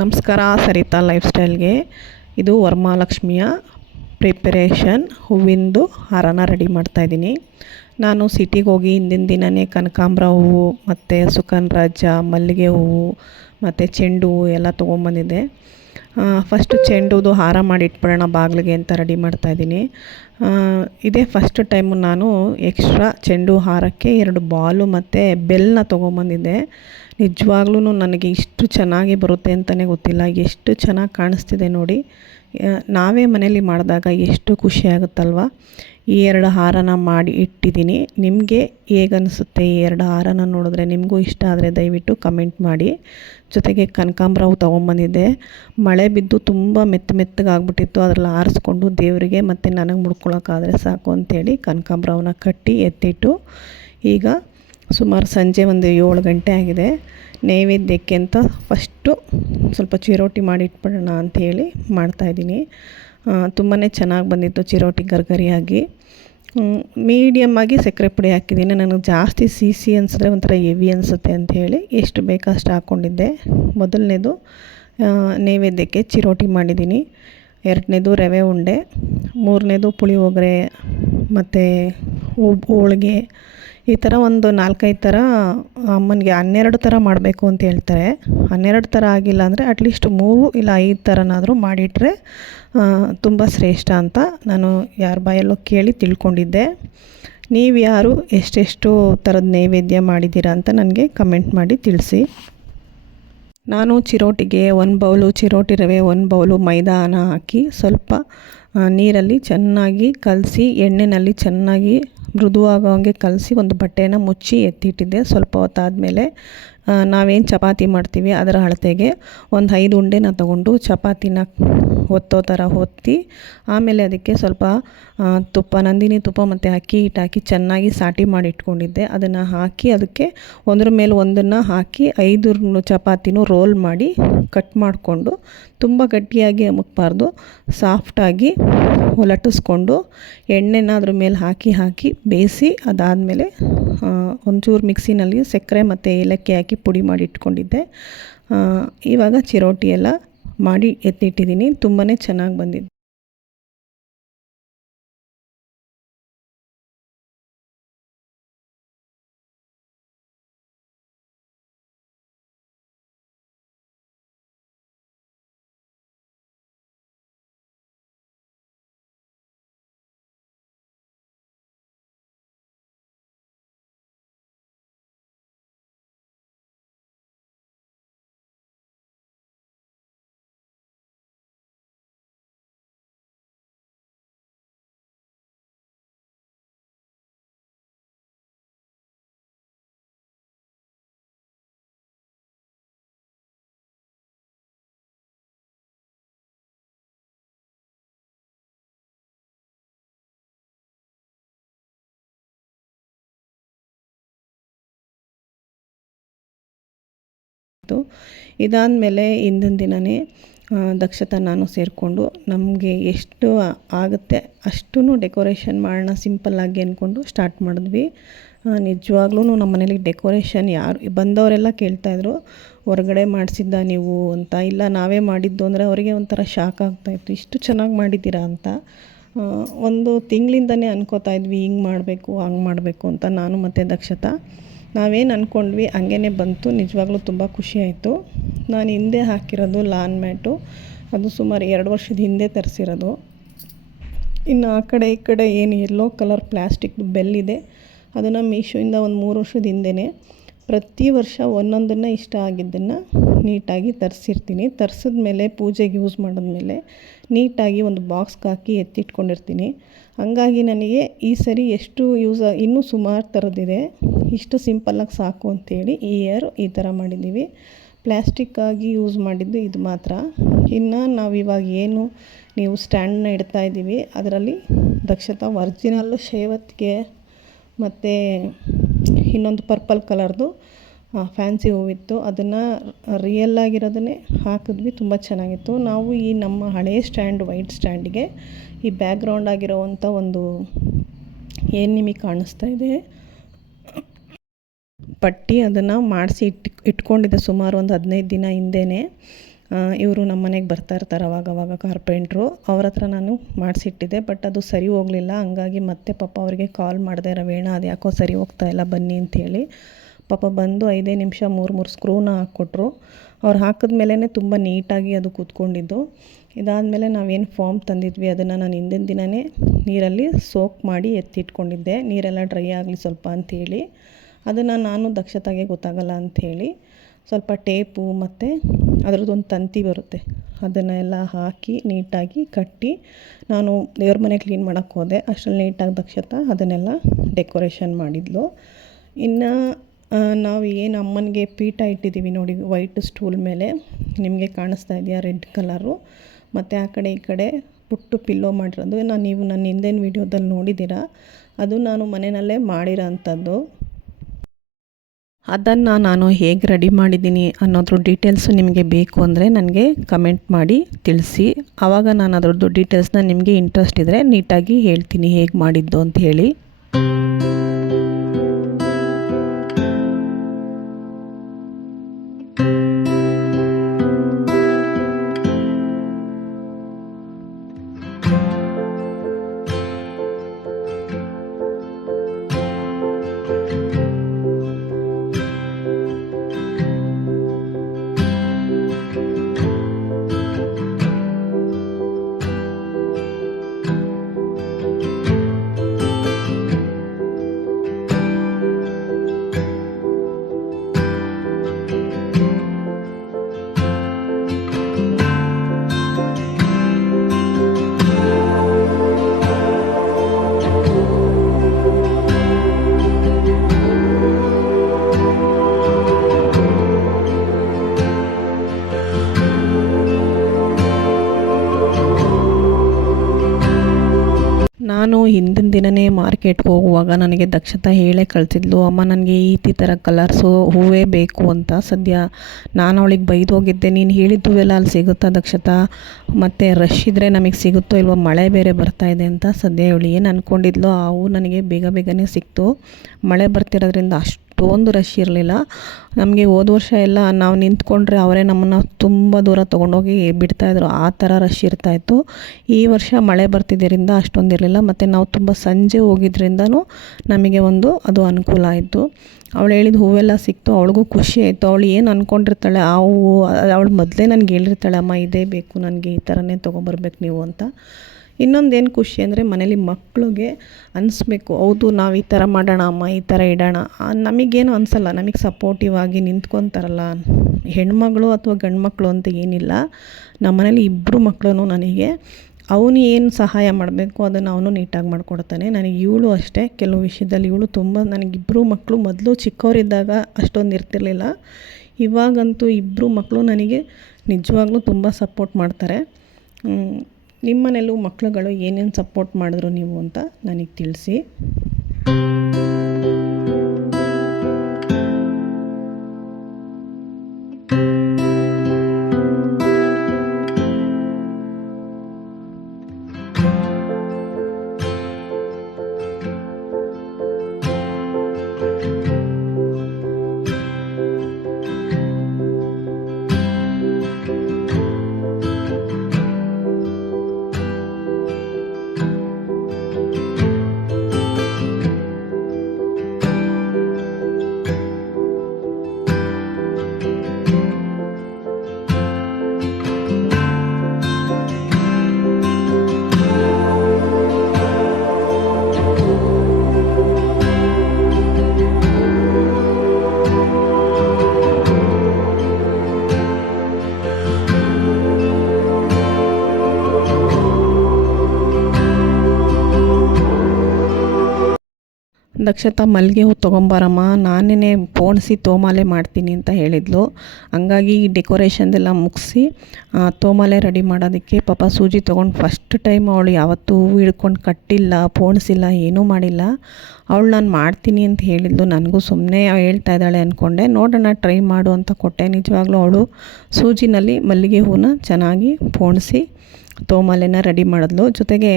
ನಮಸ್ಕಾರ ಸರಿತಾ ಲೈಫ್ ಸ್ಟೈಲ್ಗೆ. ಇದು ವರಮಹಾಲಕ್ಷ್ಮಿಯ ಪ್ರಿಪರೇಷನ್ ಹೂವಿಂದು ಹಾರನ ರೆಡಿ ಮಾಡ್ತಾಯಿದ್ದೀನಿ. ನಾನು ಸಿಟಿಗೆ ಹೋಗಿ ಹಿಂದಿನ ದಿನವೇ ಕನಕಾಂಬರ ಹೂವು ಮತ್ತು ಸುಗಂಧರಾಜ, ಮಲ್ಲಿಗೆ ಹೂವು ಮತ್ತು ಚೆಂಡು ಹೂವು ಎಲ್ಲ ತೊಗೊಂಬಂದಿದ್ದೆ. ಫಸ್ಟು ಚೆಂಡು ಹೂದು ಹಾರ ಮಾಡಿ ಇಟ್ಬಿಡೋಣ ಬಾಗಿಲಿಗೆ ಅಂತ ರೆಡಿ ಮಾಡ್ತಾಯಿದ್ದೀನಿ. ಇದೇ ಫಸ್ಟ್ ಟೈಮು ನಾನು ಎಕ್ಸ್ಟ್ರಾ ಚೆಂಡು ಹಾರಕ್ಕೆ 2 ಬಾಲು ಮತ್ತು ಬೆಲ್ಲನ್ನ ತೊಗೊಂಬಂದಿದ್ದೆ. ನಿಜವಾಗ್ಲೂ ನನಗೆ ಇಷ್ಟು ಚೆನ್ನಾಗಿ ಬರುತ್ತೆ ಅಂತಲೇ ಗೊತ್ತಿಲ್ಲ. ಎಷ್ಟು ಚೆನ್ನಾಗಿ ಕಾಣಿಸ್ತಿದೆ ನೋಡಿ. ನಾವೇ ಮನೇಲಿ ಮಾಡಿದಾಗ ಎಷ್ಟು ಖುಷಿ ಆಗುತ್ತಲ್ವ. ಈ 2 ಹಾರನ ಮಾಡಿ ಇಟ್ಟಿದ್ದೀನಿ. ನಿಮಗೆ ಹೇಗನ್ನಿಸುತ್ತೆ ಈ 2 ಹಾರನ ನೋಡಿದ್ರೆ? ನಿಮಗೂ ಇಷ್ಟ ಆದರೆ ದಯವಿಟ್ಟು ಕಮೆಂಟ್ ಮಾಡಿ. ಜೊತೆಗೆ ಕನಕಾಂಬರ ಹೂವು ತೊಗೊಂಬಂದಿದ್ದೆ. ಮಳೆ ಬಿದ್ದು ತುಂಬ ಮೆತ್ತಗಾಗ್ಬಿಟ್ಟಿತ್ತು. ಅದರಲ್ಲಿ ಆರಿಸ್ಕೊಂಡು ದೇವರಿಗೆ ಮತ್ತು ನನಗೆ ಮುಡ್ಕೊಳ್ಳೋಕ್ಕಾದರೆ ಸಾಕು ಅಂಥೇಳಿ ಕನಕಾಂಬರ ಹೂವನ್ನ ಕಟ್ಟಿ ಎತ್ತಿಟ್ಟು, ಈಗ ಸುಮಾರು ಸಂಜೆ ಒಂದು 7 ಗಂಟೆ ಆಗಿದೆ. ನೈವೇದ್ಯಕ್ಕೆ ಅಂತ ಫಸ್ಟು ಸ್ವಲ್ಪ ಚಿರೋಟಿ ಮಾಡಿ ಇಟ್ಬಿಡೋಣ ಅಂಥೇಳಿ ಮಾಡ್ತಾಯಿದ್ದೀನಿ. ತುಂಬಾ ಚೆನ್ನಾಗಿ ಬಂದಿತ್ತು ಚಿರೋಟಿ ಗರ್ಗರಿಯಾಗಿ. ಮೀಡಿಯಮ್ಮಾಗಿ ಸಕ್ಕರೆ ಪುಡಿ ಹಾಕಿದ್ದೀನಿ. ನನಗೆ ಜಾಸ್ತಿ ಸಿಹಿ ಅನಿಸಿದ್ರೆ ಒಂಥರ ಹೆವಿ ಅನಿಸುತ್ತೆ ಅಂಥೇಳಿ ಎಷ್ಟು ಬೇಕೋ ಅಷ್ಟು ಹಾಕ್ಕೊಂಡಿದ್ದೆ. ಮೊದಲನೇದು ನೈವೇದ್ಯಕ್ಕೆ ಚಿರೋಟಿ ಮಾಡಿದ್ದೀನಿ. 2ನೇದು ರವೆ ಉಂಡೆ, 3ನೇದು ಪುಳಿಯೋಗರೆ ಮತ್ತು ಹೋಳಿಗೆ. ಈ ಥರ ಒಂದು 4-5 ಥರ ಅಮ್ಮನಿಗೆ 12 ಥರ ಮಾಡಬೇಕು ಅಂತ ಹೇಳ್ತಾರೆ. 12 ಥರ ಆಗಿಲ್ಲ ಅಂದರೆ ಅಟ್ಲೀಸ್ಟ್ 3 ಇಲ್ಲ 5 ಥರನಾದರೂ ಮಾಡಿಟ್ರೆ ತುಂಬ ಶ್ರೇಷ್ಠ ಅಂತ ನಾನು ಯಾರ ಬಾಯಲ್ಲೋ ಕೇಳಿ ತಿಳ್ಕೊಂಡಿದ್ದೆ. ನೀವು ಯಾರು ಎಷ್ಟೆಷ್ಟು ಥರದ ನೈವೇದ್ಯ ಮಾಡಿದ್ದೀರಾ ಅಂತ ನನಗೆ ಕಮೆಂಟ್ ಮಾಡಿ ತಿಳಿಸಿ. ನಾನು ಚಿರೋಟಿಗೆ 1 ಬೌಲು ಚಿರೋಟಿ ರವೆ, 1 ಬೌಲು ಮೈದಾನ ಹಾಕಿ ಸ್ವಲ್ಪ ನೀರಲ್ಲಿ ಚೆನ್ನಾಗಿ ಕಲಸಿ, ಎಣ್ಣೆಯಲ್ಲಿ ಚೆನ್ನಾಗಿ ಮೃದುವಾಗೋ ಹಾಗೆ ಕಲಸಿ ಒಂದು ಬಟ್ಟೆನ ಮುಚ್ಚಿ ಎತ್ತಿಟ್ಟಿದ್ದೆ. ಸ್ವಲ್ಪ ಹೊತ್ತಾದಮೇಲೆ ನಾವೇನು ಚಪಾತಿ ಮಾಡ್ತೀವಿ ಅದರ ಅಳತೆಗೆ ಒಂದು 5 ಉಂಡೆನ ತಗೊಂಡು ಚಪಾತಿನ ಒತ್ತೋ ಥರ ಒತ್ತಿ, ಆಮೇಲೆ ಅದಕ್ಕೆ ಸ್ವಲ್ಪ ತುಪ್ಪ, ನಂದಿನಿ ತುಪ್ಪ ಮತ್ತು ಅಕ್ಕಿ ಹಿಟ್ಟು ಹಾಕಿ ಚೆನ್ನಾಗಿ ಸಾಟಿ ಮಾಡಿ ಇಟ್ಕೊಂಡಿದ್ದೆ. ಅದನ್ನು ಹಾಕಿ ಅದಕ್ಕೆ ಒಂದ್ರ ಮೇಲೆ ಒಂದನ್ನು ಹಾಕಿ 5 ಚಪಾತಿನೂ ರೋಲ್ ಮಾಡಿ ಕಟ್ ಮಾಡಿಕೊಂಡು, ತುಂಬ ಗಟ್ಟಿಯಾಗಿ ಅಮುಕ್ಬಾರ್ದು, ಸಾಫ್ಟಾಗಿ ಲಟ್ಟಿಸ್ಕೊಂಡು ಎಣ್ಣೆನ ಅದ್ರ ಮೇಲೆ ಹಾಕಿ ಬೇಯಿಸಿ, ಅದಾದಮೇಲೆ ಒಂಚೂರು ಮಿಕ್ಸಿನಲ್ಲಿ ಸಕ್ಕರೆ ಮತ್ತು ಏಲಕ್ಕಿ ಹಾಕಿ ಪುಡಿ ಮಾಡಿ ಇಟ್ಕೊಂಡಿದ್ದೆ. ಇವಾಗ ಚಿರೋಟಿ ಎಲ್ಲ ಮಾಡಿ ಎತ್ತಿಟ್ಟಿದ್ದೀನಿ. ತುಂಬಾ ಚೆನ್ನಾಗಿ ಬಂದಿದ್ದು. ಇದಾದಮೇಲೆ ಹಿಂದಿನ ದಿನವೇ ದಕ್ಷತಾ ನಾನು ಸೇರಿಕೊಂಡು ನಮಗೆ ಎಷ್ಟು ಆಗುತ್ತೆ ಅಷ್ಟೂ ಡೆಕೋರೇಷನ್ ಮಾಡೋಣ ಸಿಂಪಲ್ಲಾಗಿ ಅಂದ್ಕೊಂಡು ಸ್ಟಾರ್ಟ್ ಮಾಡಿದ್ವಿ. ನಿಜವಾಗ್ಲೂ ನಮ್ಮ ಮನೇಲಿ ಡೆಕೋರೇಷನ್ ಯಾರು ಬಂದವರೆಲ್ಲ ಕೇಳ್ತಾಯಿದ್ರು, ಹೊರಗಡೆ ಮಾಡಿಸಿದ್ದ ನೀವು ಅಂತ. ಇಲ್ಲ ನಾವೇ ಮಾಡಿದ್ದು ಅಂದರೆ ಅವರಿಗೆ ಒಂಥರ ಶಾಕ್ ಆಗ್ತಾಯಿತ್ತು, ಇಷ್ಟು ಚೆನ್ನಾಗಿ ಮಾಡಿದ್ದೀರಾ ಅಂತ. ಒಂದು ತಿಂಗಳಿಂದನೇ ಅನ್ಕೋತಾ ಇದ್ವಿ ಹಿಂಗೆ ಮಾಡಬೇಕು ಹಂಗೆ ಮಾಡಬೇಕು ಅಂತ. ನಾನು ಮತ್ತು ದಕ್ಷತಾ ನಾವೇನು ಅಂದ್ಕೊಂಡ್ವಿ ಹಂಗೇ ಬಂತು. ನಿಜವಾಗ್ಲೂ ತುಂಬ ಖುಷಿಯಾಯಿತು. ನಾನು ಹಿಂದೆ ಹಾಕಿರೋದು ಲಾನ್ ಮ್ಯಾಟು, ಅದು ಸುಮಾರು 2 ವರ್ಷದ ಹಿಂದೆ ತರಿಸಿರೋದು. ಇನ್ನು ಆ ಕಡೆ ಈ ಕಡೆ ಏನು ಯೆಲ್ಲೋ ಕಲರ್ ಪ್ಲ್ಯಾಸ್ಟಿಕ್ ಬೆಲ್ಲಿದೆ, ಅದನ್ನು ಮೀಶೋಯಿಂದ ಒಂದು 3 ವರ್ಷದ ಹಿಂದೆಯೇ ಪ್ರತಿ ವರ್ಷ ಒಂದೊಂದನ್ನು ಇಷ್ಟ ಆಗಿದ್ದನ್ನು ನೀಟಾಗಿ ತರಿಸಿರ್ತೀನಿ. ತರಿಸಿದ್ಮೇಲೆ ಪೂಜೆಗೆ ಯೂಸ್ ಮಾಡಿದ್ಮೇಲೆ ನೀಟಾಗಿ ಒಂದು ಬಾಕ್ಸ್ಗೆ ಹಾಕಿ ಎತ್ತಿಟ್ಕೊಂಡಿರ್ತೀನಿ. ಹಂಗಾಗಿ ನನಗೆ ಈ ಸರಿ ಎಷ್ಟು ಇನ್ನೂ ಸುಮಾರು ಥರದ್ದಿದೆ, ಇಷ್ಟು ಸಿಂಪಲ್ಲಾಗಿ ಸಾಕು ಅಂಥೇಳಿ ಈ ಇಯರ್ ಈ ಥರ ಮಾಡಿದ್ದೀವಿ. ಪ್ಲ್ಯಾಸ್ಟಿಕ್ಕಾಗಿ ಯೂಸ್ ಮಾಡಿದ್ದು ಇದು ಮಾತ್ರ. ಇನ್ನು ನಾವಿವಾಗ ಏನು ನೀವು ಸ್ಟ್ಯಾಂಡನ್ನ ಇಡ್ತಾಯಿದ್ದೀವಿ, ಅದರಲ್ಲಿ ದಕ್ಷತಾ ಒರ್ಜಿನಲ್ಲು ಸೇವತ್ತಿಗೆ ಮತ್ತು ಇನ್ನೊಂದು ಪರ್ಪಲ್ ಕಲರ್ದು ಫ್ಯಾನ್ಸಿ ಹೂವಿತ್ತು, ಅದನ್ನು ರಿಯಲ್ಲಾಗಿರೋದನ್ನೇ ಹಾಕಿದ್ವಿ. ತುಂಬ ಚೆನ್ನಾಗಿತ್ತು. ನಾವು ಈ ನಮ್ಮ ಹಳೆಯ ಸ್ಟ್ಯಾಂಡ್ ವೈಟ್ ಸ್ಟ್ಯಾಂಡಿಗೆ ಈ ಬ್ಯಾಕ್ಗ್ರೌಂಡ್ ಆಗಿರೋವಂಥ ಒಂದು ಏನು ನಿಮಗೆ ಕಾಣಿಸ್ತಾ ಇದೆ ಪಟ್ಟಿ, ಅದನ್ನು ಮಾಡಿಸಿ ಇಟ್ಕೊಂಡಿದ್ದೆ ಸುಮಾರು ಒಂದು 15 ದಿನ ಹಿಂದೆಯೇ. ಇವರು ನಮ್ಮ ಮನೆಗೆ ಬರ್ತಾ ಇರ್ತಾರೆ ಅವಾಗವಾಗ ಕಾರ್ಪೆಂಟ್ರು. ಅವ್ರ ಹತ್ರ ನಾನು ಮಾಡಿಸಿಟ್ಟಿದ್ದೆ, ಬಟ್ ಅದು ಸರಿ ಹೋಗಲಿಲ್ಲ. ಹಂಗಾಗಿ ಮತ್ತೆ ಪಾಪ ಅವರಿಗೆ ಕಾಲ್ ಮಾಡಿದೆ, ರವೀಣ ಅದು ಯಾಕೋ ಸರಿ ಹೋಗ್ತಾ ಇಲ್ಲ ಬನ್ನಿ ಅಂಥೇಳಿ. ಪಾಪ ಬಂದು 5 ನಿಮಿಷ 3 ಸ್ಕ್ರೂನ ಹಾಕ್ಕೊಟ್ರು. ಅವ್ರು ಹಾಕಿದ್ಮೇಲೆ ತುಂಬ ನೀಟಾಗಿ ಅದು ಕೂತ್ಕೊಂಡಿದ್ದು. ಇದಾದಮೇಲೆ ನಾವೇನು ಫಾರ್ಮ್ ತಂದಿದ್ವಿ ಅದನ್ನು ನಾನು ಹಿಂದಿನ ದಿನವೇ ನೀರಲ್ಲಿ ಸೋಕ್ ಮಾಡಿ ಎತ್ತಿಟ್ಕೊಂಡಿದ್ದೆ, ನೀರೆಲ್ಲ ಡ್ರೈ ಆಗಲಿ ಸ್ವಲ್ಪ ಅಂಥೇಳಿ. ಅದನ್ನು ನಾನು ದಕ್ಷತೆಗೆ ಗೊತ್ತಾಗಲ್ಲ ಅಂಥೇಳಿ ಸ್ವಲ್ಪ ಟೇಪು ಮತ್ತು ಅದರದ್ದೊಂದು ತಂತಿ ಬರುತ್ತೆ, ಅದನ್ನೆಲ್ಲ ಹಾಕಿ ನೀಟಾಗಿ ಕಟ್ಟಿ ನಾನು ದೇವ್ರ ಮನೆ ಕ್ಲೀನ್ ಮಾಡೋಕ್ಕೆ ಹೋದೆ. ಅಷ್ಟರಲ್ಲಿ ನೀಟಾಗಿ ದಕ್ಷತಾ ಅದನ್ನೆಲ್ಲ ಡೆಕೋರೇಷನ್ ಮಾಡಿದ್ಲು. ಇನ್ನು ನಾವು ಏನು ಅಮ್ಮನಿಗೆ ಪೀಠ ಇಟ್ಟಿದ್ದೀವಿ ನೋಡಿ, ವೈಟ್ ಸ್ಟೂಲ್ ಮೇಲೆ ನಿಮಗೆ ಕಾಣಿಸ್ತಾ ಇದೆಯಾ ರೆಡ್ ಕಲರು, ಮತ್ತು ಆ ಕಡೆ ಈ ಕಡೆ ಪುಟ್ಟು ಪಿಲ್ಲೋ ಮಾಡಿರೋದು ನೀವು ನನ್ನ ಹಿಂದಿನ ವೀಡಿಯೋದಲ್ಲಿ ನೋಡಿದ್ದೀರಾ. ಅದು ನಾನು ಮನೆಯಲ್ಲೇ ಮಾಡಿರೋ ಅಂಥದ್ದು. ಅದನ್ನು ನಾನು ಹೇಗೆ ರೆಡಿ ಮಾಡಿದ್ದೀನಿ ಅನ್ನೋದ್ರ ಡೀಟೇಲ್ಸು ನಿಮಗೆ ಬೇಕು ಅಂದರೆ ನನಗೆ ಕಮೆಂಟ್ ಮಾಡಿ ತಿಳಿಸಿ. ಆವಾಗ ನಾನು ಅದರದ್ದು ಡೀಟೇಲ್ಸ್ನ ನಿಮಗೆ ಇಂಟ್ರೆಸ್ಟ್ ಇದ್ದರೆ ನೀಟಾಗಿ ಹೇಳ್ತೀನಿ ಹೇಗೆ ಮಾಡಿದ್ದು ಅಂತ ಹೇಳಿ. ನಾನು ಹಿಂದಿನ ದಿನವೇ ಮಾರ್ಕೆಟ್ಗೆ ಹೋಗುವಾಗ ನನಗೆ ದಕ್ಷತಾ ಹೇಳೇ ಕಳಿಸಿದ್ಲು, ಅಮ್ಮ ನನಗೆ ಈ ಥರ ಕಲರ್ಸು ಹೂವೇ ಬೇಕು ಅಂತ. ಸದ್ಯ ನಾನು ಅವಳಿಗೆ ಬೈದು ಹೋಗಿದ್ದೆ, ನೀನು ಹೇಳಿದ್ದು ಎಲ್ಲ ಅಲ್ಲಿ ಸಿಗುತ್ತಾ ದಕ್ಷತಾ, ಮತ್ತು ರಶ್ ಇದ್ದರೆ ನಮಗೆ ಸಿಗುತ್ತೋ ಇಲ್ವೋ, ಮಳೆ ಬೇರೆ ಬರ್ತಾಯಿದೆ ಅಂತ. ಸದ್ಯ ಇವಳು ಏನು ಅಂದ್ಕೊಂಡಿದ್ಲೋ ಆ ಹೂವು ನನಗೆ ಬೇಗನೆ ಸಿಕ್ತು. ಮಳೆ ಬರ್ತಿರೋದ್ರಿಂದ ಅಷ್ಟೊಂದು ರಶ್ ಇರಲಿಲ್ಲ. ನಮಗೆ ಹೋದ ವರ್ಷ ಎಲ್ಲ ನಾವು ನಿಂತ್ಕೊಂಡ್ರೆ ಅವರೇ ನಮ್ಮನ್ನು ತುಂಬ ದೂರ ತೊಗೊಂಡೋಗಿ ಬಿಡ್ತಾಯಿದ್ರು, ಆ ಥರ ರಶ್ ಇರ್ತಾಯಿತ್ತು. ಈ ವರ್ಷ ಮಳೆ ಬರ್ತಿದ್ದರಿಂದ ಅಷ್ಟೊಂದಿರಲಿಲ್ಲ, ಮತ್ತು ನಾವು ತುಂಬ ಸಂಜೆ ಹೋಗಿದ್ರಿಂದನೂ ನಮಗೆ ಅದು ಅನುಕೂಲ ಆಯಿತು. ಅವಳು ಹೇಳಿದ ಹೂವೆಲ್ಲ ಸಿಕ್ತು, ಅವಳಿಗೂ ಖುಷಿ ಆಯಿತು. ಅವಳು ಏನು ಅಂದ್ಕೊಂಡಿರ್ತಾಳೆ ಆ ಹೂವು ಅವಳು ಮೊದಲೇ ನನಗೆ ಹೇಳಿರ್ತಾಳೆ, ಅಮ್ಮ ಇದೇ ಬೇಕು ನನಗೆ, ಈ ಥರನೇ ತೊಗೊಂಬರ್ಬೇಕು ನೀವು ಅಂತ. ಇನ್ನೊಂದೇನು ಖುಷಿ ಅಂದರೆ ಮನೇಲಿ ಮಕ್ಕಳಿಗೆ ಅನಿಸ್ಬೇಕು, ಹೌದು ನಾವು ಈ ಥರ ಮಾಡೋಣ ಅಮ್ಮ, ಈ ಥರ ಇಡೋಣ. ನಮಗೇನು ಅನಿಸಲ್ಲ, ನಮಗೆ ಸಪೋರ್ಟಿವ್ ಆಗಿ ನಿಂತ್ಕೊತಾರಲ್ಲ ಹೆಣ್ಮಗಳು ಅಥವಾ ಗಂಡು ಮಕ್ಕಳು ಅಂತ ಏನಿಲ್ಲ. ನಮ್ಮ ಮನೇಲಿ ಇಬ್ಬರು ಮಕ್ಕಳು ನನಗೆ, ಅವನು ಏನು ಸಹಾಯ ಮಾಡಬೇಕು ಅದನ್ನು ಅವನು ನೀಟಾಗಿ ಮಾಡಿಕೊಡ್ತಾನೆ. ನನಗೆ ಇವಳು ಅಷ್ಟೇ, ಕೆಲವು ವಿಷಯದಲ್ಲಿ ಇವಳು ತುಂಬ, ನನಗಿಬ್ಬರು ಮಕ್ಕಳು ಮೊದಲು ಚಿಕ್ಕವರಿದ್ದಾಗ ಅಷ್ಟೊಂದು ಇರ್ತಿರ್ಲಿಲ್ಲ, ಇವಾಗಂತೂ ಇಬ್ಬರು ಮಕ್ಕಳು ನನಗೆ ನಿಜವಾಗ್ಲೂ ತುಂಬ ಸಪೋರ್ಟ್ ಮಾಡ್ತಾರೆ. ನಿಮ್ಮ ಮನೇಲೂ ಮಕ್ಕಳುಗಳು ಏನೇನು ಸಪೋರ್ಟ್ ಮಾಡಿದ್ರು ನೀವು ಅಂತ ನನಗೆ ತಿಳಿಸಿ. ದಕ್ಷತಾ ಮಲ್ಲಿಗೆ ಹೂ ತೊಗೊಂಬಾರಮ್ಮ, ನಾನೇ ಪೋಣಿಸಿ ತೋಮಾಲೆ ಮಾಡ್ತೀನಿ ಅಂತ ಹೇಳಿದ್ಲು. ಹಂಗಾಗಿ ಡೆಕೋರೇಷನ್ದೆಲ್ಲ ಮುಗಿಸಿ ತೋಮಾಲೆ ರೆಡಿ ಮಾಡೋದಕ್ಕೆ ಪಾಪ ಸೂಜಿ ತೊಗೊಂಡು ಫಸ್ಟ್ ಟೈಮ್ ಅವಳು ಯಾವತ್ತೂ ಹೂವು ಹಿಡ್ಕೊಂಡು ಕಟ್ಟಿಲ್ಲ, ಪೋಣಿಸಿಲ್ಲ, ಏನೂ ಮಾಡಿಲ್ಲ. ಅವಳು ನಾನು ಮಾಡ್ತೀನಿ ಅಂತ ಹೇಳಿದ್ಲು. ನನಗೂ ಸುಮ್ಮನೆ ಹೇಳ್ತಾ ಇದ್ದಾಳೆ ಅಂದ್ಕೊಂಡೆ, ನೋಡೋಣ ಟ್ರೈ ಮಾಡು ಅಂತ ಕೊಟ್ಟೆ. ನಿಜವಾಗ್ಲೂ ಅವಳು ಸೂಜಿನಲ್ಲಿ ಮಲ್ಲಿಗೆ ಹೂನ ಚೆನ್ನಾಗಿ ಪೋಣಿಸಿ ತೋಮಾಲೆನ ರೆಡಿ ಮಾಡಿದ್ಲು. ಜೊತೆಗೆ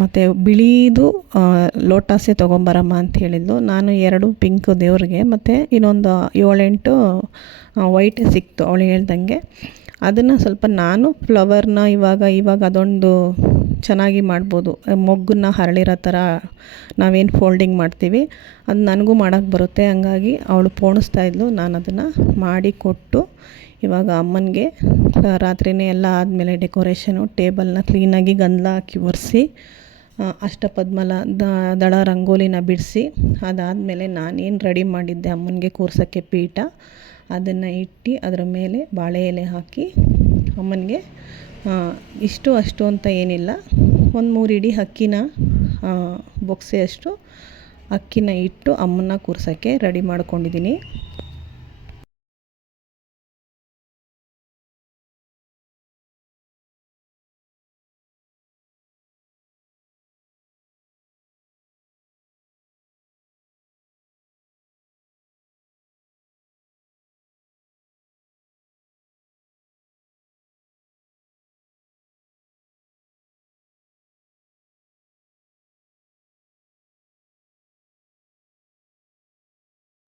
ಮತ್ತು ಬಿಳಿದು ಲೋಟಸೆ ತೊಗೊಂಬರಮ್ಮ ಅಂತ ಹೇಳಿದ್ಲು. ನಾನು 2 ಪಿಂಕ್ ದೇವ್ರಿಗೆ ಮತ್ತು ಇನ್ನೊಂದು 7-8 ವೈಟೇ ಸಿಕ್ತು ಅವಳು ಹೇಳ್ದಂಗೆ. ಅದನ್ನು ಸ್ವಲ್ಪ ನಾನು ಫ್ಲವರ್ನ ಇವಾಗ ಅದೊಂದು ಚೆನ್ನಾಗಿ ಮಾಡ್ಬೋದು. ಮೊಗ್ಗನ್ನ ಹರಳಿರೋ ಥರ ನಾವೇನು ಫೋಲ್ಡಿಂಗ್ ಮಾಡ್ತೀವಿ ಅದು ನನಗೂ ಮಾಡೋಕ್ಕೆ ಬರುತ್ತೆ. ಹಂಗಾಗಿ ಅವಳು ಪೋಣಿಸ್ತಾಯಿದ್ಲು, ನಾನು ಅದನ್ನು ಮಾಡಿ ಕೊಟ್ಟು ಇವಾಗ ಅಮ್ಮನಿಗೆ ರಾತ್ರಿಯೇ ಎಲ್ಲ ಆದಮೇಲೆ ಡೆಕೋರೇಷನು ಟೇಬಲ್ನ ಕ್ಲೀನಾಗಿ ಗಂಧ ಹಾಕಿ ಒರೆಸಿ ಅಷ್ಟಪದ್ಮಲ ದಳ ರಂಗೋಲಿನ ಬಿಡಿಸಿ ಅದಾದಮೇಲೆ ನಾನೇನು ರೆಡಿ ಮಾಡಿದ್ದೆ ಅಮ್ಮನಿಗೆ ಕೂರ್ಸೋಕ್ಕೆ ಪೀಠ ಅದನ್ನು ಇಟ್ಟು ಅದರ ಮೇಲೆ ಬಾಳೆ ಎಲೆ ಹಾಕಿ ಅಮ್ಮನಿಗೆ ಇಷ್ಟು ಅಷ್ಟು ಅಂತ ಏನಿಲ್ಲ, ಒಂದು 3 ಇಡೀ ಅಕ್ಕಿನ ಬೊಕ್ಸೆಯಷ್ಟು ಅಕ್ಕಿನ ಇಟ್ಟು ಅಮ್ಮನ್ನ ಕೂರ್ಸೋಕ್ಕೆ ರೆಡಿ ಮಾಡ್ಕೊಂಡಿದ್ದೀನಿ.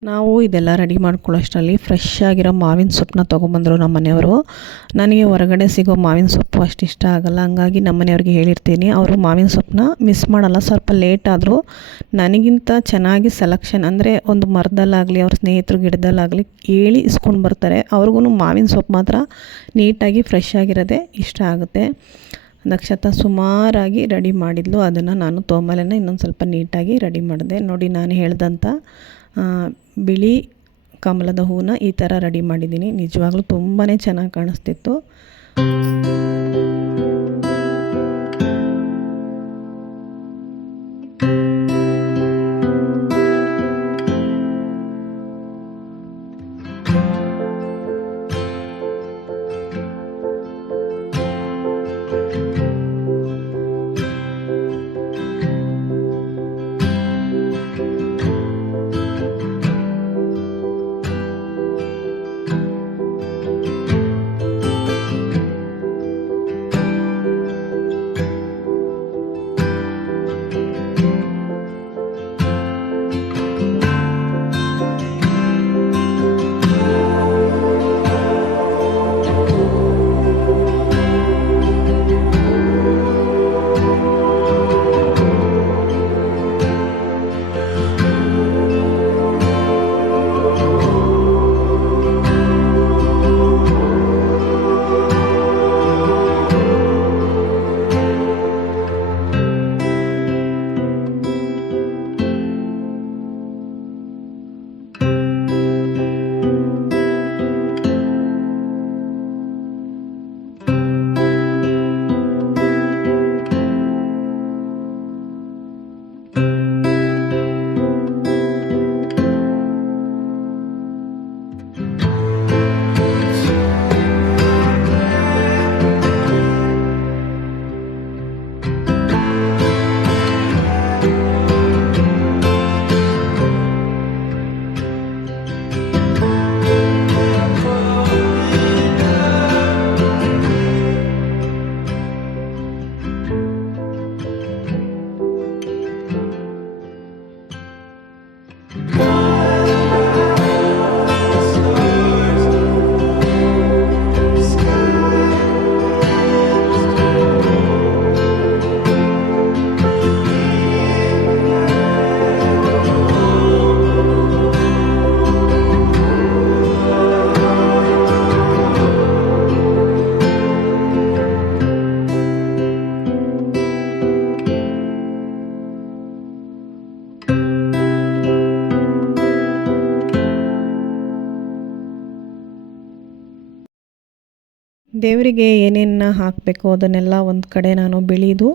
ನಾವು ಇದೆಲ್ಲ ರೆಡಿ ಮಾಡ್ಕೊಳ್ಳೋಷ್ಟರಲ್ಲಿ ಫ್ರೆಶ್ ಆಗಿರೋ ಮಾವಿನ ಸೊಪ್ಪನ್ನ ತೊಗೊಂಬಂದರು ನಮ್ಮ ಮನೆಯವರು. ನನಗೆ ಹೊರಗಡೆ ಸಿಗೋ ಮಾವಿನ ಸೊಪ್ಪು ಅಷ್ಟು ಇಷ್ಟ ಆಗೋಲ್ಲ, ಹಂಗಾಗಿ ನಮ್ಮ ಮನೆಯವ್ರಿಗೆ ಹೇಳಿರ್ತೀನಿ. ಅವರು ಮಾವಿನ ಸೊಪ್ಪನ್ನ ಮಿಸ್ ಮಾಡಲ್ಲ. ಸ್ವಲ್ಪ ಲೇಟ್ ಆದರೂ ನನಗಿಂತ ಚೆನ್ನಾಗಿ ಸೆಲೆಕ್ಷನ್ ಅಂದರೆ ಒಂದು ಮರದಲ್ಲಾಗಲಿ ಅವ್ರ ಸ್ನೇಹಿತರು ಗಿಡದಲ್ಲಾಗಲಿ ಹೇಳಿ ಇಸ್ಕೊಂಡು ಬರ್ತಾರೆ. ಅವ್ರಿಗೂ ಮಾವಿನ ಸೊಪ್ಪು ಮಾತ್ರ ನೀಟಾಗಿ ಫ್ರೆಶ್ ಆಗಿರೋದೇ ಇಷ್ಟ ಆಗುತ್ತೆ. ನಕ್ಷತ್ರ ಸುಮಾರಾಗಿ ರೆಡಿ ಮಾಡಿದ್ಲು, ಅದನ್ನು ನಾನು ತೊಗೊಂಬಲೇನೆ ಇನ್ನೊಂದು ಸ್ವಲ್ಪ ನೀಟಾಗಿ ರೆಡಿ ಮಾಡಿದೆ. ನೋಡಿ ನಾನು ಹೇಳ್ದಂಥ ಬಿಳಿ ಕಮಲದ ಹೂವನ್ನ ಈ ಥರ ರೆಡಿ ಮಾಡಿದ್ದೀನಿ. ನಿಜವಾಗ್ಲೂ ತುಂಬಾ ಚೆನ್ನಾಗಿ ಕಾಣಿಸ್ತಿತ್ತು. ದೇವರಿಗೆ ಏನೇನು ಹಾಕಬೇಕು ಅದನ್ನೆಲ್ಲ ಒಂದು ಕಡೆ ನಾನು ಬಿಳಿದು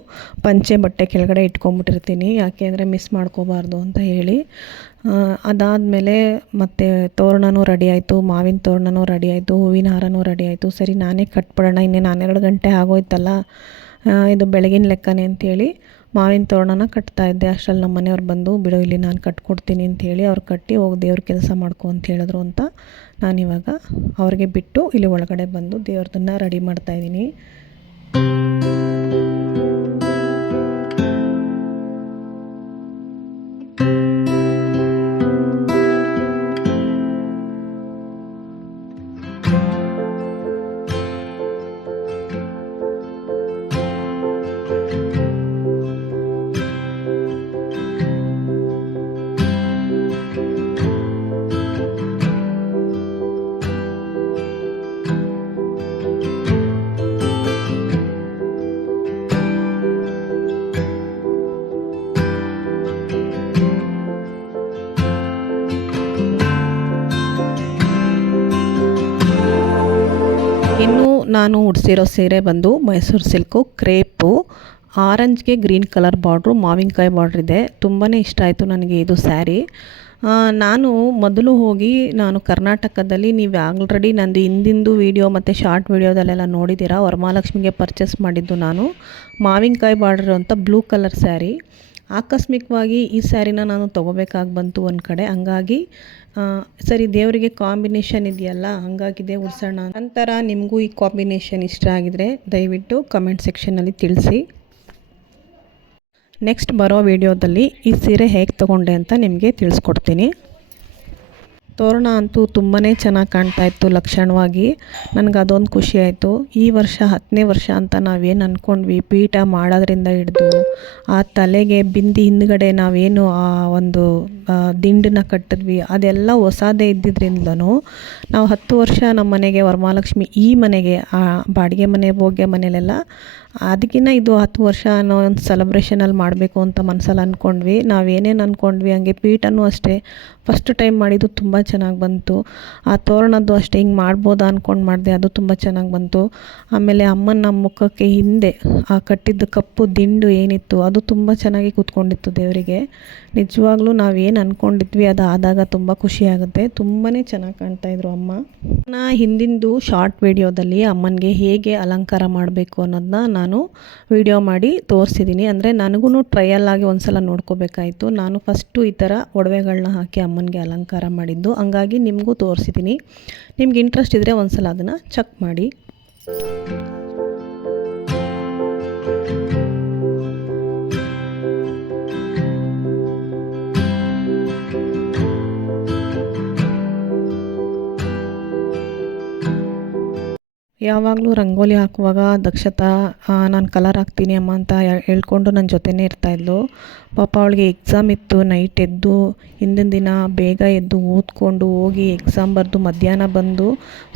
ಪಂಚೆ ಬಟ್ಟೆ ಕೆಳಗಡೆ ಇಟ್ಕೊಂಡ್ಬಿಟ್ಟಿರ್ತೀನಿ, ಯಾಕೆ ಅಂದರೆ ಮಿಸ್ ಮಾಡ್ಕೋಬಾರ್ದು ಅಂತ ಹೇಳಿ. ಅದಾದಮೇಲೆ ಮತ್ತು ತೋರಣನೂ ರೆಡಿ ಆಯಿತು, ಮಾವಿನ ತೋರಣನೂ ರೆಡಿ ಆಯಿತು, ಹೂವಿನ ಹಾರನೂ ರೆಡಿ ಆಯಿತು. ಸರಿ ನಾನೇ ಕಟ್ಬಿಡೋಣ, ಇನ್ನೇನು 12 ಗಂಟೆ ಆಗೋಯ್ತಲ್ಲ, ಇದು ಬೆಳಗಿನ ಲೆಕ್ಕನೇ ಅಂಥೇಳಿ ಮಾವಿನ ತೋರಣನ ಕಟ್ತಾಯಿದ್ದೆ. ಅಷ್ಟರಲ್ಲಿ ನಮ್ಮ ಮನೆಯವ್ರು ಬಂದು, ಬಿಡು ಇಲ್ಲಿ ನಾನು ಕಟ್ಕೊಡ್ತೀನಿ ಅಂಥೇಳಿ ಅವ್ರು ಕಟ್ಟಿ ಹೋಗಿ ದೇವ್ರ ಕೆಲಸ ಮಾಡ್ಕೊ ಅಂತ ಹೇಳಿದ್ರು ಅಂತ ನಾನಿವಾಗ ಅವ್ರಿಗೆ ಬಿಟ್ಟು ಇಲ್ಲಿ ಒಳಗಡೆ ಬಂದು ದೇವ್ರದನ್ನು ರೆಡಿ ಮಾಡ್ತಾಯಿದ್ದೀನಿ. ಇನ್ನು ನಾನು ಉಡಿಸಿರೋ ಸೀರೆ ಬಂದು ಮೈಸೂರು ಸಿಲ್ಕು ಕ್ರೇಪು, ಆರೆಂಜ್ಗೆ ಗ್ರೀನ್ ಕಲರ್ ಬಾರ್ಡ್ರು, ಮಾವಿನಕಾಯಿ ಬಾರ್ಡ್ರ್ ಇದೆ. ತುಂಬಾ ಇಷ್ಟ ಆಯಿತು ನನಗೆ ಇದು ಸ್ಯಾರಿ. ನಾನು ಮೊದಲು ಹೋಗಿ ನಾನು ಕರ್ನಾಟಕದಲ್ಲಿ ನೀವು ಆಲ್ರೆಡಿ ನಂದು ಹಿಂದಿಂದು ವೀಡಿಯೋ ಮತ್ತು ಶಾರ್ಟ್ ವೀಡಿಯೋದಲ್ಲೆಲ್ಲ ನೋಡಿದ್ದೀರಾ. ವರಮಹಾಲಕ್ಷ್ಮಿಗೆ ಪರ್ಚೇಸ್ ಮಾಡಿದ್ದು ನಾನು ಮಾವಿನಕಾಯಿ ಬಾರ್ಡ್ರ್ ಅಂತ ಬ್ಲೂ ಕಲರ್ ಸ್ಯಾರಿ. ಆಕಸ್ಮಿಕವಾಗಿ ಈ ಸ್ಯಾರಿನ ನಾನು ತೊಗೋಬೇಕಾಗಿ ಬಂತು ಒಂದು ಕಡೆ. ಹಂಗಾಗಿ ಸರಿ ದೇವರಿಗೆ ಕಾಂಬಿನೇಷನ್ ಇದೆಯಲ್ಲ, ಹಂಗಾಗಿದೆ ಉಡ್ಸೋಣ. ನಂತರ ನಿಮಗೂ ಈ ಕಾಂಬಿನೇಷನ್ ಇಷ್ಟ ಆಗಿದರೆ ದಯವಿಟ್ಟು ಕಮೆಂಟ್ ಸೆಕ್ಷನಲ್ಲಿ ತಿಳಿಸಿ. ನೆಕ್ಸ್ಟ್ ಬರೋ ವಿಡಿಯೋದಲ್ಲಿ ಈ ಸೀರೆ ಹೇಗೆ ತೊಗೊಂಡೆ ಅಂತ ನಿಮಗೆ ತಿಳಿಸ್ಕೊಡ್ತೀನಿ. ತೋರಣ ಅಂತೂ ತುಂಬಾ ಚೆನ್ನಾಗಿ ಕಾಣ್ತಾಯಿತ್ತು ಲಕ್ಷಣವಾಗಿ. ನನಗೆ ಅದೊಂದು ಖುಷಿ ಆಯಿತು. ಈ ವರ್ಷ 10ನೇ ವರ್ಷ ಅಂತ ನಾವೇನು ಅಂದ್ಕೊಂಡ್ವಿ, ಪೀಠ ಮಾಡೋದ್ರಿಂದ ಹಿಡಿದು ಆ ತಲೆಗೆ ಬಿಂದಿ ಹಿಂದ್ಗಡೆ ನಾವೇನು ಆ ಒಂದು ದಿಂಡನ್ನ ಕಟ್ಟಿದ್ವಿ, ಅದೆಲ್ಲ ಹೊಸದೇ ಇದ್ದಿದ್ರಿಂದಲೂ ನಾವು 10 ವರ್ಷ ನಮ್ಮ ಮನೆಗೆ ವರಮಹಾಲಕ್ಷ್ಮಿ ಈ ಮನೆಗೆ ಬಾಡಿಗೆ ಮನೆ ಭೋಗ್ಯ ಮನೆಯಲ್ಲೆಲ್ಲ ಅದಕ್ಕಿಂತ ಇದು 10 ವರ್ಷ ಅನ್ನೋ ಒಂದು ಸೆಲೆಬ್ರೇಷನಲ್ಲಿ ಮಾಡಬೇಕು ಅಂತ ಮನಸ್ಸಲ್ಲಿ ಅಂದ್ಕೊಂಡ್ವಿ. ನಾವೇನೇನು ಅಂದ್ಕೊಂಡ್ವಿ ಹಂಗೆ ಪೀಠನೂ ಅಷ್ಟೇ ಫಸ್ಟ್ ಟೈಮ್ ಮಾಡಿದ್ದು ತುಂಬ ಚೆನ್ನಾಗಿ ಬಂತು. ಆ ತೋರಣದ್ದು ಅಷ್ಟೇ ಹಿಂಗೆ ಮಾಡ್ಬೋದಾ ಅಂದ್ಕೊಂಡು ಮಾಡಿದೆ, ಅದು ತುಂಬ ಚೆನ್ನಾಗಿ ಬಂತು. ಆಮೇಲೆ ಅಮ್ಮನ ಮುಖಕ್ಕೆ ಹಿಂದೆ ಆ ಕಟ್ಟಿದ್ದು ಕಪ್ಪು ದಿಂಡು ಏನಿತ್ತು ಅದು ತುಂಬ ಚೆನ್ನಾಗಿ ಕೂತ್ಕೊಂಡಿತ್ತು ದೇವರಿಗೆ. ನಿಜವಾಗ್ಲೂ ನಾವೇನು ಅಂದ್ಕೊಂಡಿದ್ವಿ ಅದು ಆದಾಗ ತುಂಬ ಖುಷಿಯಾಗುತ್ತೆ. ತುಂಬಾ ಚೆನ್ನಾಗಿ ಕಾಣ್ತಾಯಿದ್ರು ಅಮ್ಮ. ನಾನು ಹಿಂದಿಂದು ಶಾರ್ಟ್ ವೀಡಿಯೋದಲ್ಲಿ ಅಮ್ಮನಿಗೆ ಹೇಗೆ ಅಲಂಕಾರ ಮಾಡಬೇಕು ಅನ್ನೋದನ್ನ ನಾನು ವಿಡಿಯೋ ಮಾಡಿ ತೋರಿಸಿದ್ದೀನಿ. ಅಂದರೆ ನನಗೂ ಟ್ರಯಲ್ ಆಗಿ ಒಂದು ಸಲ ನೋಡ್ಕೋಬೇಕಾಯಿತು. ನಾನು ಫಸ್ಟು ಈ ಥರ ಒಡವೆಗಳನ್ನ ಹಾಕಿ ಅಮ್ಮನಿಗೆ ಅಲಂಕಾರ ಮಾಡಿದ್ದು, ಹಂಗಾಗಿ ನಿಮಗೂ ತೋರಿಸಿದ್ದೀನಿ. ನಿಮ್ಗೆ ಇಂಟ್ರೆಸ್ಟ್ ಇದ್ದರೆ ಒಂದು ಸಲ ಅದನ್ನು ಚೆಕ್ ಮಾಡಿ. ಯಾವಾಗಲೂ ರಂಗೋಲಿ ಹಾಕುವಾಗ ದಕ್ಷತಾ ನಾನು ಕಲರ್ ಹಾಕ್ತೀನಿ ಅಮ್ಮ ಅಂತ ಹೇಳ್ಕೊಂಡು ನನ್ನ ಜೊತೆನೇ ಇರ್ತಾಯಿದ್ಲು. ಪಾಪ ಅವಳಿಗೆ ಎಕ್ಸಾಮ್ ಇತ್ತು. ನೈಟ್ ಎದ್ದು ಹಿಂದಿನ ದಿನ ಬೇಗ ಎದ್ದು ಓದ್ಕೊಂಡು ಹೋಗಿ ಎಕ್ಸಾಮ್ ಬರೆದು ಮಧ್ಯಾಹ್ನ ಬಂದು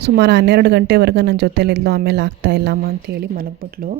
ಸುಮಾರು 12 ಗಂಟೆವರೆಗೆ ನನ್ನ ಜೊತೆಲಿದ್ಲು. ಆಮೇಲೆ ಆಗ್ತಾಯಿಲ್ಲಮ್ಮ ಅಂತೇಳಿ ಮಲಗಿಬಿಟ್ಲು.